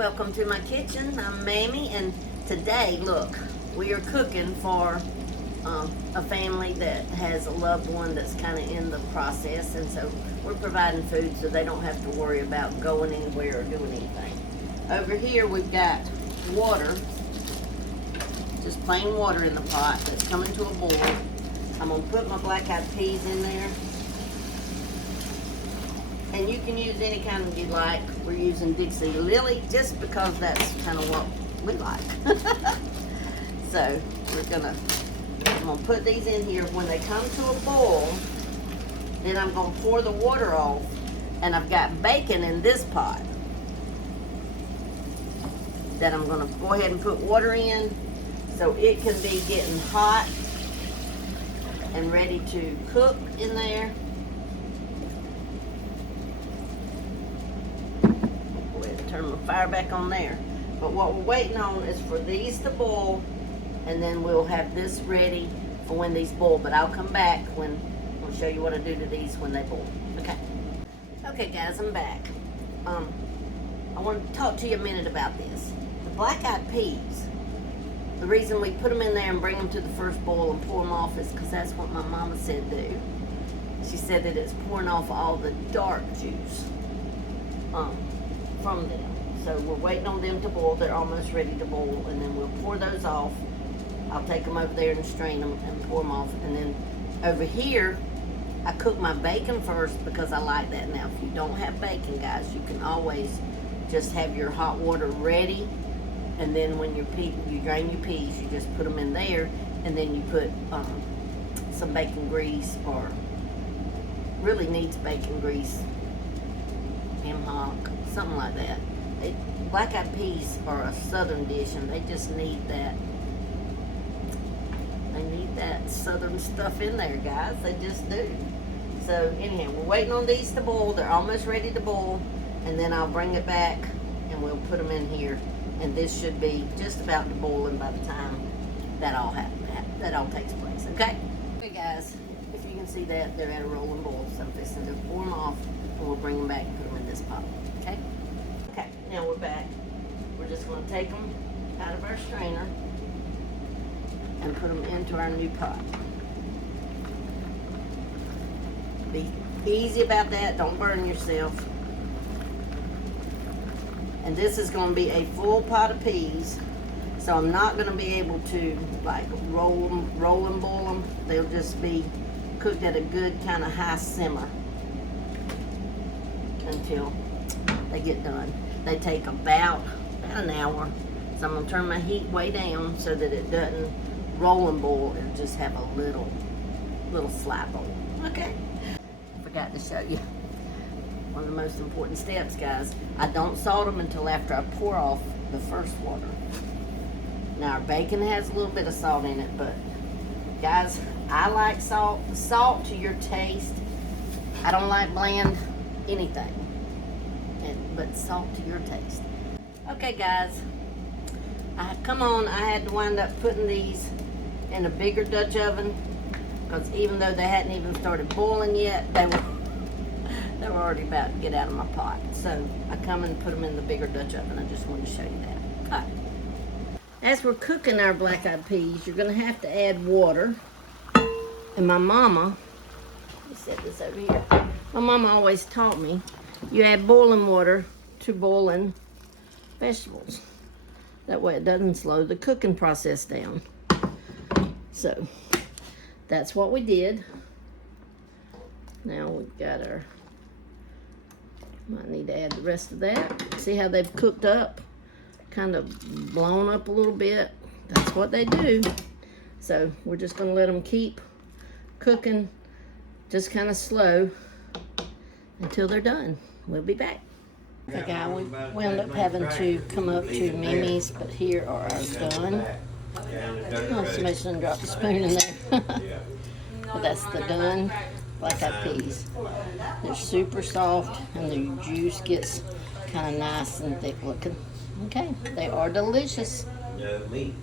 welcome to my kitchen. I'm Mamie, and today, look, we are cooking for a family that has a loved one that's kind of in the process, and so we're providing food so they don't have to worry about going anywhere or doing anything. Over here we've got water, just plain water in the pot that's coming to a boil. I'm going to put my black-eyed peas in there. And you can use any kind you like. We're using Dixie Lily just because that's kind of what we like. So I'm gonna put these in here. When they come to a boil, then I'm gonna pour the water off, and I've got bacon in this pot that I'm gonna go ahead and put water in so it can be getting hot and ready to cook in there. Turn my fire back on there. But what we're waiting on is for these to boil, and then we'll have this ready for when these boil. But I'll come back when I'll show you what I do to these when they boil. Okay guys, I'm back. I want to talk to you a minute about this. The black-eyed peas, the reason we put them in there and bring them to the first boil and pour them off is because that's what my mama said do. She said that it's pouring off all the dark juice from them. So we're waiting on them to boil. They're almost ready to boil, and then we'll pour those off. I'll take them over there and strain them and pour them off. And then over here, I cook my bacon first because I like that. Now, if you don't have bacon, guys, you can always just have your hot water ready, and then when you drain your peas, you just put them in there, and then you put some bacon grease, or really needs bacon grease, ham hock, something like that. Black-eyed peas are a southern dish, and they just need that. They need that southern stuff in there, guys. They just do. So anyhow, we're waiting on these to boil. They're almost ready to boil, and then I'll bring it back and we'll put them in here. And this should be just about to boil by the time that all takes place. Okay guys, if you can see that, they're at a rolling boil. So I'm fixing to pour them off, and we'll bring them back and put them in this pot. Okay, now we're back. We're just going to take them out of our strainer and put them into our new pot. Be easy about that. Don't burn yourself. And this is going to be a full pot of peas, so I'm not going to be able to like roll and boil them. They'll just be cooked at a good kind of high simmer until they get done. They take about an hour, so I'm going to turn my heat way down so that it doesn't roll and boil and just have a little slap bowl. Okay, forgot to show you one of the most important steps, guys. I don't salt them until after I pour off the first water. Now our bacon has a little bit of salt in it, but guys, I like salt to your taste. I don't like bland anything, but salt to your taste. Okay guys, I had to wind up putting these in a bigger Dutch oven, because even though they hadn't even started boiling yet, they were already about to get out of my pot. So I come and put them in the bigger Dutch oven. I just wanted to show you that. All right. As we're cooking our black-eyed peas, you're going to have to add water. And my mama, let me set this over here. My mama always taught me, you add boiling water to boiling vegetables. That way it doesn't slow the cooking process down. So that's what we did. Now we've got our, might need to add the rest of that. See how they've cooked up? Kind of blown up a little bit. That's what they do. So we're just going to let them keep cooking just kind of slow until they're done. We'll be back. Okay, we wound up having to come up to Mimi's, but here are our done. Oh, somebody shouldn't drop the spoon in there. But that's the done black-eyed peas. They're super soft, and the juice gets kind of nice and thick looking. Okay, they are delicious. No meat.